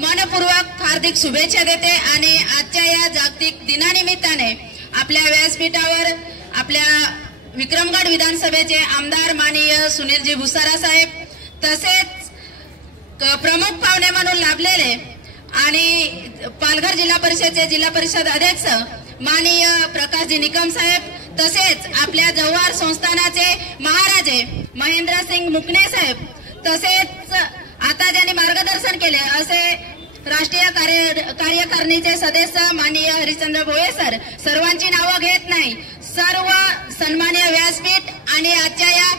मनपूर्वक हार्दिक शुभेच्छा देते आणि आजच्या या जागतिक दिनानिमित्ताने आपल्या व्यासपीठावर आपल्या विक्रमगड विधानसभेचे आमदार माननीय सुनीलजी भुसारा साहेब तसेच प्रमुख पाहुणे म्हणून लाभलेले आणि पालघर जिल्हा परिषदेचे जिल्हा परिषद अध्यक्ष माननीय प्रकाशजी निकम साहेब तसेच आपल्या जव्हार संस्थानाचे महाराजे महेंद्रसिंग मुकणे साहेब तसेच आता ज्यांनी मार्गदर्शन केले असे राष्ट्रीय कार्यकारिणीचे सदस्य माननीय हरिश्चंद्र भोये सर सर्वांची नावे घेत नाही सर्व सन्माननीय व्यासपीठ आणि आजच्या या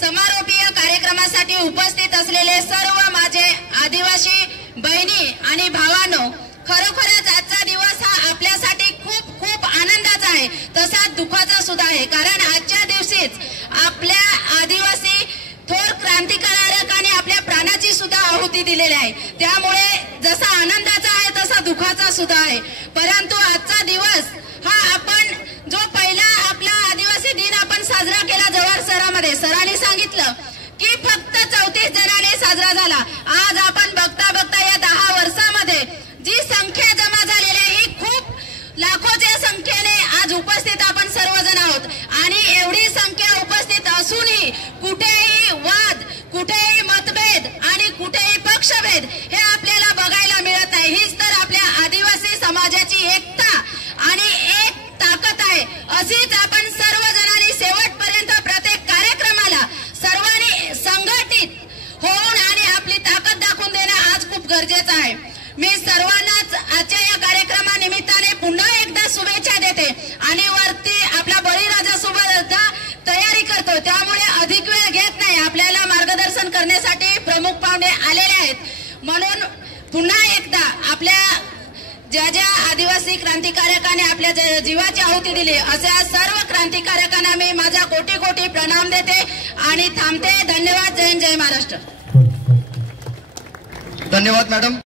समारोपीय कार्यक्रमासाठी उपस्थित असलेले सर्व माझे आदिवासी बहिणी आणि भावांनो खरोखरच आजचा दिवस हा आपल्यासाठी खूप खूप आनंदाचा आहे तसा दुःखाचा सुद्धा आहे कारण आजच्या दिवशीच आपल्या आदिवासी थोर क्रांतिकारकांनी आपल्या प्राणाची सुद्धा आहुती दिलेली आहे त्यामुळे जसा आनंदाचा आहे तसा दुःखाचा सुद्धा आहे परंतु आजचा दिवस हा आपण जो पहिला आपला आदिवासी दिन आपण साजरा केला जव्हार शहरामध्ये सरांनी सांगितलं की फक्त 34 जणांनी साजरा झाला आज आपण बघता बघता या 10 वर्षामध्ये जी संख्या जमा झालेली आहे ही खूप लाखोच्या संख्येने आज उपस्थित आपण सर्वजण आहोत आणि एवढी संख्या उपस्थित असूनही कुठेही वाद कुठेही मतभेद आणि कुठेही पक्षभेद हे आपल्याला बघायला मिळत नाही हीच तर आपल्या आदिवासी समाजाची एकता आणि एक ताकद आहे अशीच आपण सर्वजणांनी शेवटपर्यंत प्रत्येक कार्यक्रमाला सर्वांनी संघटित होऊन आणि आपली ताकद दाखवून देणं आज खूप गरजेचं आहे मी सर्वांनाच आजच्या या कार्यक्रमानिमित्ताने पुन्हा एकदा शुभेच्छा देते आणि वरती आपला बळीराजा सोबत तयारी करतो त्यामुळे अधिक वेळ घेत नाही आपल्याला मार्गदर्शन करण्यासाठी प्रमुख पाहुणे आलेले आहेत म्हणून पुन्हा एकदा आपल्या ज्या ज्या आदिवासी क्रांतिकारकांनी आपल्या जीवाची आहुती दिली अशा सर्व क्रांतिकारकांना मी माझा कोटी कोटी प्रणाम देते आणि थांबते धन्यवाद जय हिंद जय महाराष्ट्र धन्यवाद मॅडम।